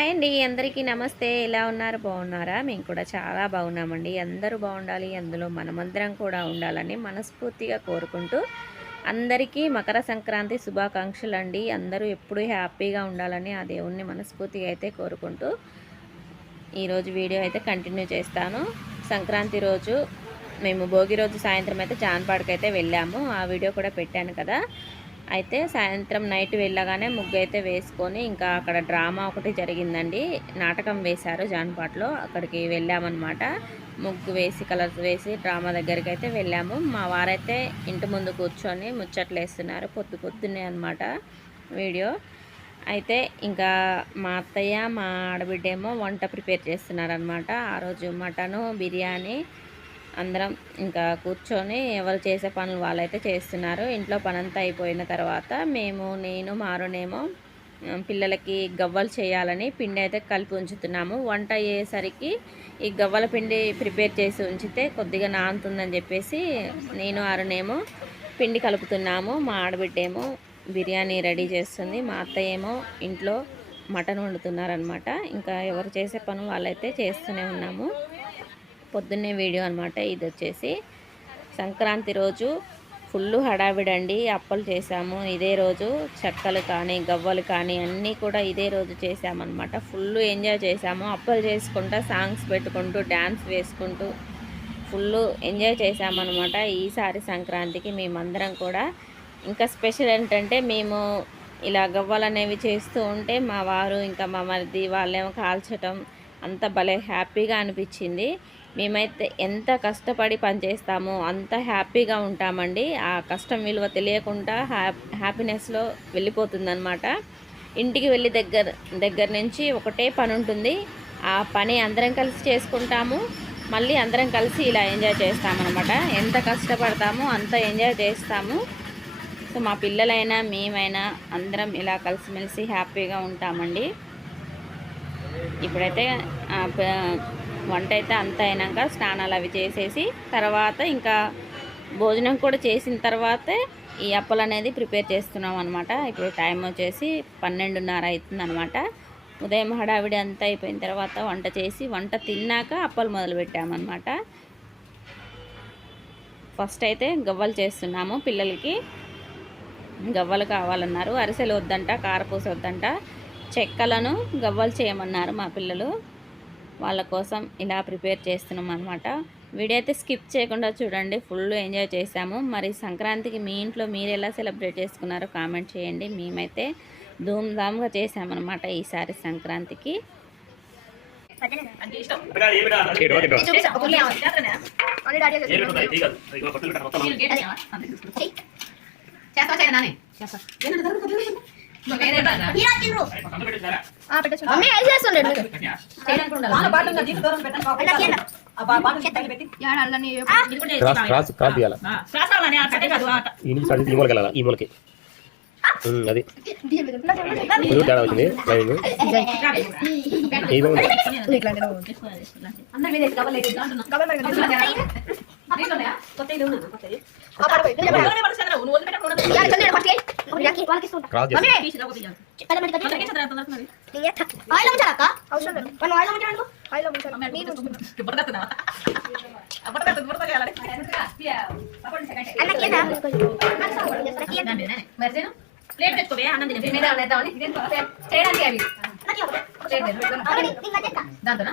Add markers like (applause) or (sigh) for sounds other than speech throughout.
Hi అండి అందరికీ నమస్తే. ఎలా ఉన్నారు? బాగున్నారా? మేము కూడా చాలా బాగున్నామండి. అందరూ బాగుండాలి. అందులో మనమందరం కూడా ఉండాలని మనస్ఫూర్తిగా కోరుకుంటూ అందరికీ మకర సంక్రాంతి శుభాకాంక్షలు అండి అందరూ ఎప్పుడూ హ్యాపీగా ఉండాలని ఆ దేవుణ్ణి మనస్ఫూర్తిగా అయితే కోరుకుంటూ ఈరోజు వీడియో అయితే కంటిన్యూ చేస్తాను. సంక్రాంతి రోజు మేము భోగి రోజు సాయంత్రం అయితే జాన్పాడుకు అయితే వెళ్ళాము. ఆ వీడియో కూడా పెట్టాను కదా. అయితే సాయంత్రం నైట్ వెళ్ళగానే ముగ్గు అయితే వేసుకొని ఇంకా అక్కడ డ్రామా ఒకటి జరిగిందండి. నాటకం వేశారు జాన్పాట్లో అక్కడికి వెళ్ళామన్నమాట. ముగ్గు వేసి కలర్స్ వేసి డ్రామా దగ్గరికి అయితే వెళ్ళాము. మా వారైతే ఇంటి ముందు కూర్చొని ముచ్చట్లు వేస్తున్నారు పొద్దు పొద్దున్నే అనమాట వీడియో. అయితే ఇంకా మా అత్తయ్య మా ఆడబిడ్డేమో వంట ప్రిపేర్ చేస్తున్నారనమాట ఆ రోజు మటను బిర్యానీ అందరం ఇంకా కూర్చొని ఎవరు చేసే పనులు వాళ్ళైతే చేస్తున్నారు. ఇంట్లో పనంతా అయిపోయిన తర్వాత మేము నేను మారునేమో పిల్లలకి గవ్వలు చేయాలని పిండి అయితే కలిపి ఉంచుతున్నాము. వంట అయ్యేసరికి ఈ గవ్వల పిండి ప్రిపేర్ చేసి ఉంచితే కొద్దిగా నానుతుందని చెప్పేసి నేను ఆరునేమో పిండి కలుపుతున్నాము. మా ఆడబిడ్డేమో బిర్యానీ రెడీ చేస్తుంది. మా అత్తయ్య ఏమో ఇంట్లో మటన్ వండుతున్నారనమాట ఇంకా ఎవరు చేసే పని వాళ్ళైతే చేస్తూనే ఉన్నాము. పొద్దున్నే వీడియో అనమాట ఇది వచ్చేసి సంక్రాంతి రోజు ఫుల్ హడావిడండి. అప్పలు చేసాము ఇదే రోజు చెక్కలు కానీ గవ్వలు కానీ అన్నీ కూడా ఇదే రోజు చేసామన్నమాట ఫుల్ ఎంజాయ్ చేసాము అప్పలు చేసుకుంటూ సాంగ్స్ పెట్టుకుంటూ డ్యాన్స్ వేసుకుంటూ ఫుల్ ఎంజాయ్ చేసామన్నమాట ఈసారి సంక్రాంతికి మేమందరం కూడా. ఇంకా స్పెషల్ ఏంటంటే మేము ఇలా గవ్వలు అనేవి చేస్తూ ఉంటే మా వారు ఇంకా మా మరిది వాళ్ళేమో కాల్చటం అంత భలే హ్యాపీగా అనిపించింది. మేమైతే ఎంత కష్టపడి పనిచేస్తామో అంత హ్యాపీగా ఉంటామండి. ఆ కష్టం విలువ తెలియకుండా హ్యా హ్యాపీనెస్లో వెళ్ళిపోతుందన్నమాట. ఇంటికి వెళ్ళి దగ్గర దగ్గర నుంచి ఒకటే పని ఉంటుంది. ఆ పని అందరం కలిసి చేసుకుంటాము. మళ్ళీ అందరం కలిసి ఇలా ఎంజాయ్ చేస్తామన్నమాట. ఎంత కష్టపడతామో అంత ఎంజాయ్ చేస్తాము. సో మా పిల్లలైనా మేమైనా అందరం ఇలా కలిసిమెలిసి హ్యాపీగా ఉంటామండి. ఇప్పుడైతే వంట అయితే అంత అయినాక స్నానాలు అవి చేసేసి తర్వాత ఇంకా భోజనం కూడా చేసిన తర్వాతే ఈ అప్పలు అనేది ప్రిపేర్ చేస్తున్నాం అనమాట ఇప్పుడు టైం వచ్చేసి పన్నెండున్నర అవుతుంది అనమాట ఉదయం హడావిడి అంతా అయిపోయిన తర్వాత వంట చేసి వంట తిన్నాక అప్పలు మొదలు పెట్టామన్నమాట. ఫస్ట్ అయితే గవ్వలు చేస్తున్నాము పిల్లలకి. గవ్వలు కావాలన్నారు. అరిసెలు వద్దంట కారపూస వద్దంట. చెక్కలను గవ్వలు చేయమన్నారు మా పిల్లలు. వాళ్ళ కోసం ఇలా ప్రిపేర్ చేస్తున్నాం అనమాట వీడియో అయితే స్కిప్ చేయకుండా చూడండి. ఫుల్ ఎంజాయ్ చేసాము మరి సంక్రాంతికి మీ ఇంట్లో మీరు ఎలా సెలబ్రేట్ చేసుకున్నారో కామెంట్ చేయండి. మేమైతే ధూమ్ధామ్గా చేసామన్నమాట ఈసారి సంక్రాంతికి. తీయాలి ఈ నుంచి సైడ్ ఈ మూలకి వెళ్ళాలి ఈ మూలకి ఉమ్, అది కొంచెం తేడా వచ్చింది లైన్ ఈ బాగుంది క్రాస్ చేసి ప్లేట్ తెచ్చుకోవే అన్నం తినే. మీద లేద్దామని చేయడానికి అవి. దాంతోనా?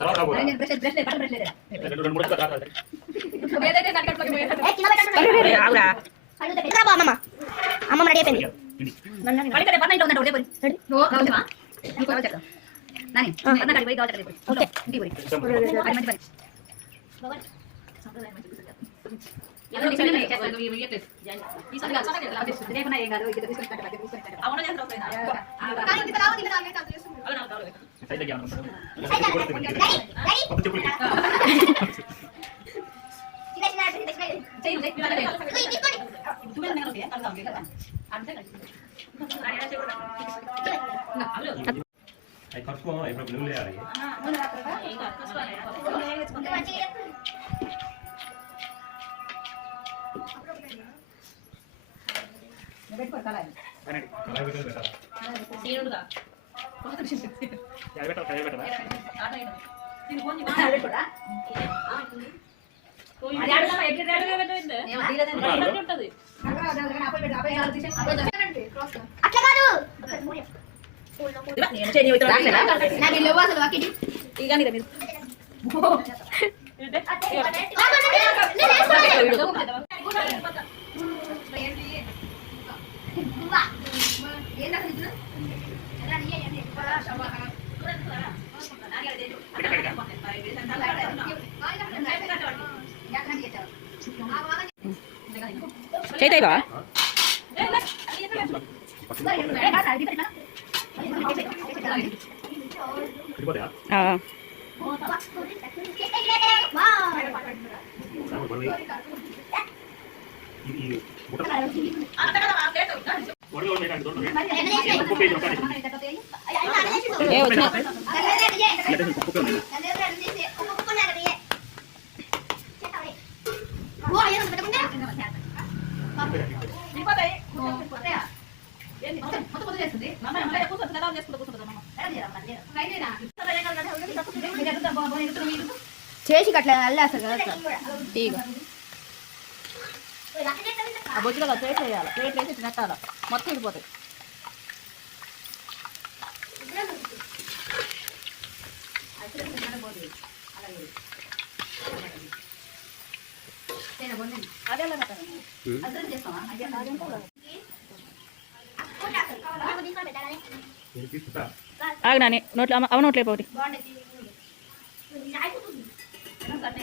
పోయేది. అమ్మమ్మ రెడీ అయిపోయింది. అవునా చేస్తారు, అవునా? అవునా, అవునా. సైడ్ దగ్గర కొత్త చెప్పులు అవి కలుపుకో ఇప్పుడు నువ్వు వేయాలి కళాయి అట్లా కాదు. నాకు ఈ లేవు అసలు వాకిటి చేతాయి బా వెళ్ళిపోతాయా చేసి అట్లా అల్లేస్తారు కదా అట్లా. ఆ బొచ్చులో ప్లేట్ వేయాలి ప్లేట్ వేసి నెట్టాలి మొత్తం ఇడిపోతాయి అదే అదే నోట్లో అవ నోట్లో పోటీ ఒకటి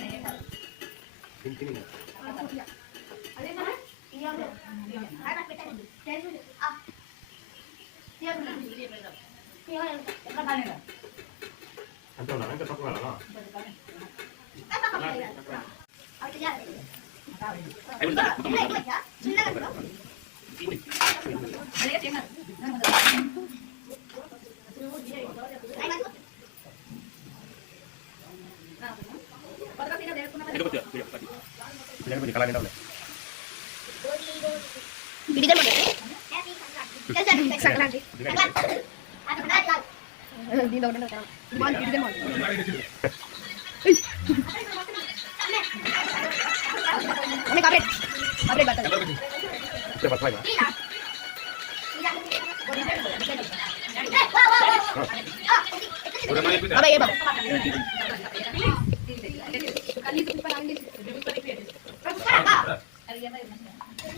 Ini. Kepati, kepati. Ini kepati, kalah kita udah. Diesel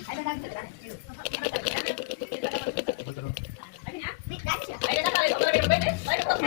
Ada lagi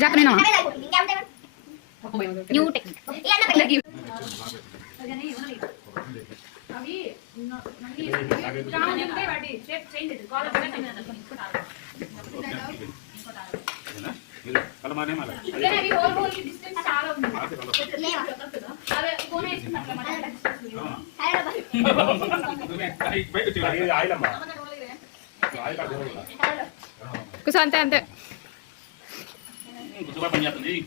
కాబట్టి yo నేను న్యూ టెక్నిక్ కుసా అంతే అంతే coba banyak sendiri.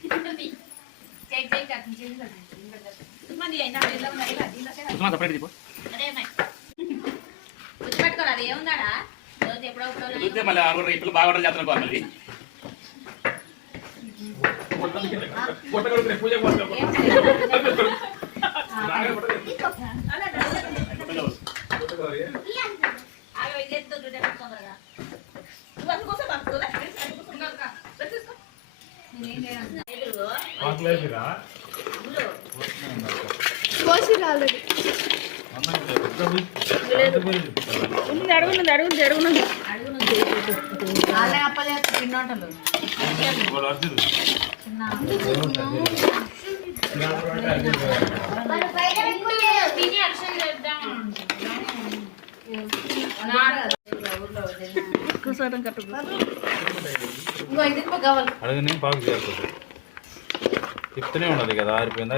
Upma separate చెప్పు చూస్తే మళ్ళీ ఆరుగురు రైతులు బాగా ఆర్డర్ చేస్తున్నారు మళ్ళీ అలా ఇదే తొందరగా నువ్వు అందుకోసం అనుకోలే ఉంది అడుగునుంది అడుగునుంది అడుగునుంది అలాగే అప్పలేదు తిన్నోటలు తిని అక్షరం చేద్దాం అడగని పాకు చేరుతుంది తిప్పుతూనే ఉండాలి కదా ఆరిపోయిందా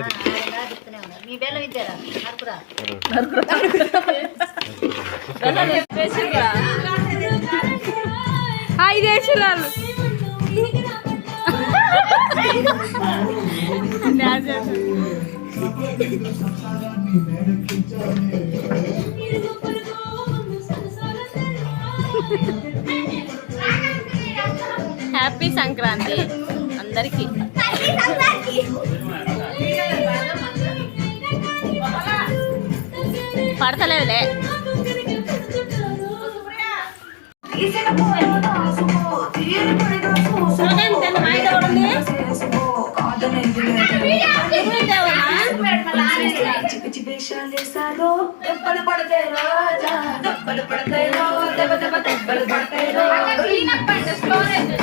ఐదు వేసిరాలు హ్యాపీ సంక్రాంతి అందరికీ. పడతలేదులే. వేషాలేసారో దెబ్బలు పడతాయి రాజా దెబ్బలు పడతాయి దెబ్బ దెబ్బ దెబ్బలు పడతాయి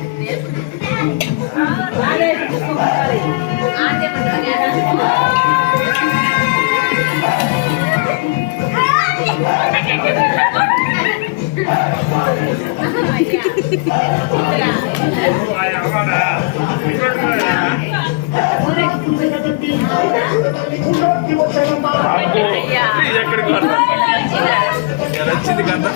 వచ్చింది కదా.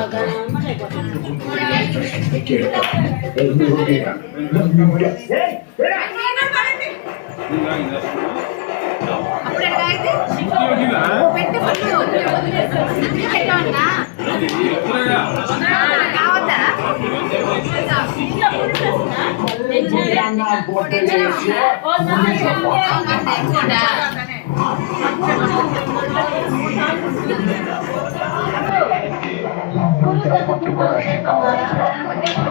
కావద్దా Thank you.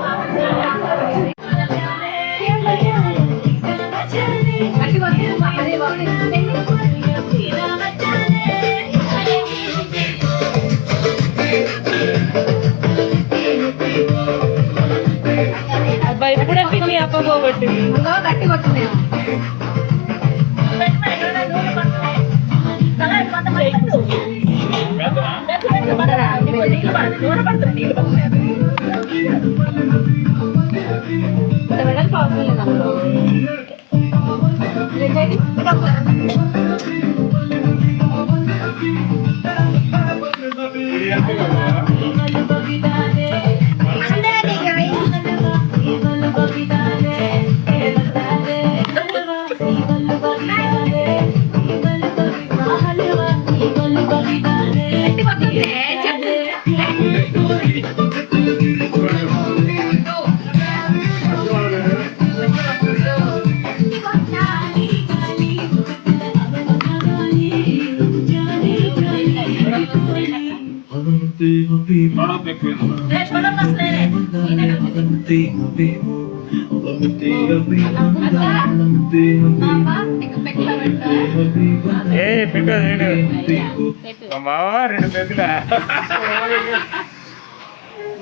Thank you.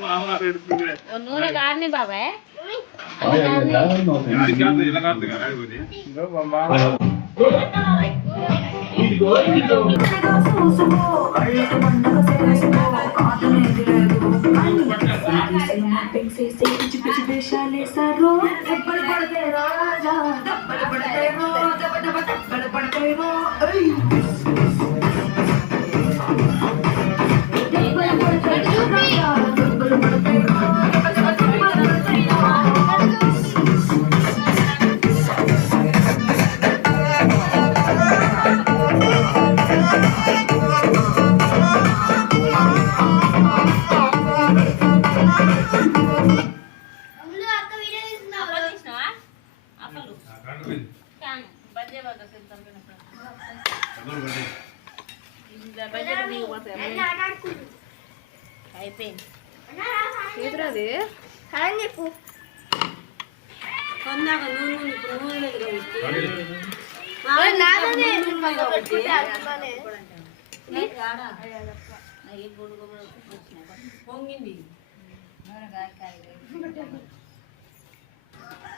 మామ రెండు పెద్దల మామ రెండు పెద్దల నూనె కారణి బాబాయ్ ఇలా కాదు కదా మామ అయిపోయింది పొంగింది. (laughs)